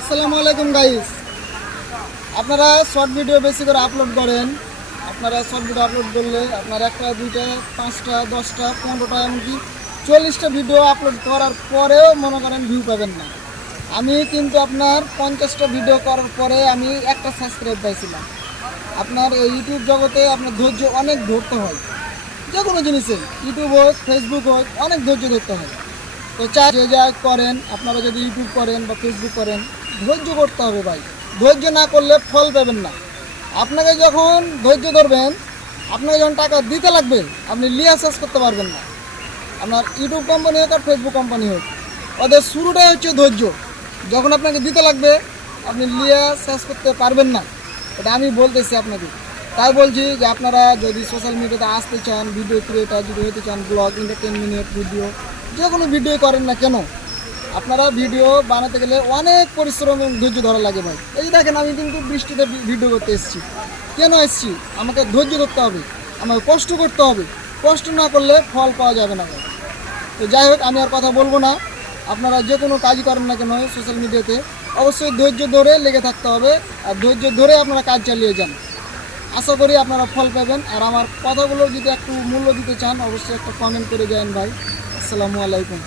আসসালামু আলাইকুম গাইস। আপনারা শর্ট ভিডিও বেশি করে আপলোড করেন। আপনারা শর্ট ভিডিও আপলোড করলে আপনার একটা দুইটা পাঁচটা 10টা 15টা এমনকি 40টা ভিডিও আপলোড করার পরেও মনে করেন ভিউ পাবেন না। আমি কিন্তু আপনার 50টা ভিডিও করার পরে আমি একটা সাবস্ক্রাইব পাইছিলাম। আপনার এই ইউটিউব জগতে আপনার ধৈর্য অনেক ধরতে হয়, যে কোনো জিনিসে ইউটিউব হোক ফেসবুক হোক অনেক ধৈর্য ধরতে হয়। তো যে যা করেন, আপনারা যদি ইউটিউব করেন বা ফেসবুক করেন, ধৈর্য করতে হবে ভাই। ধৈর্য না করলে ফল পাবেন না। আপনাকে যখন ধৈর্য ধরবেন, আপনাকে যখন টাকা দিতে লাগবে, আপনি লিয়া শেষ করতে পারবেন না। আপনার ইউটিউব কোম্পানি হোক আর ফেসবুক কোম্পানি হোক, ওদের শুরুটাই হচ্ছে ধৈর্য। যখন আপনাকে দিতে লাগবে, আপনি লিয়া শেষ করতে পারবেন না। এটা আমি বলতেছি আপনাকে। তাই বলছি যে আপনারা যদি সোশ্যাল মিডিয়াতে আসতে চান, ভিডিও ক্রিয়েটার যদি হতে চান, ব্লগ এন্টারটেনমেন্ট ভিডিও যে কোনো ভিডিও করেন না কেন, আপনারা ভিডিও বানাতে গেলে অনেক পরিশ্রম এবং ধৈর্য ধরা লাগে ভাই। এই দেখেন, আমি কিন্তু বৃষ্টিতে ভিডিও করতে এসেছি। কেন এসেছি? আমাকে ধৈর্য ধরতে হবে, আমাকে কষ্ট করতে হবে। কষ্ট না করলে ফল পাওয়া যাবে না ভাই। তো যাই হোক, আমি আর কথা বলবো না। আপনারা যে কোনো কাজই করেন না কেন সোশ্যাল মিডিয়াতে, অবশ্যই ধৈর্য ধরে লেগে থাকতে হবে। আর ধৈর্য ধরে আপনারা কাজ চালিয়ে যান। আশা করি আপনারা ফল পাবেন। আর আমার কথাগুলো যদি একটু মূল্য দিতে চান, অবশ্যই একটা কমেন্ট করে যান ভাই। আসসালামু আলাইকুম।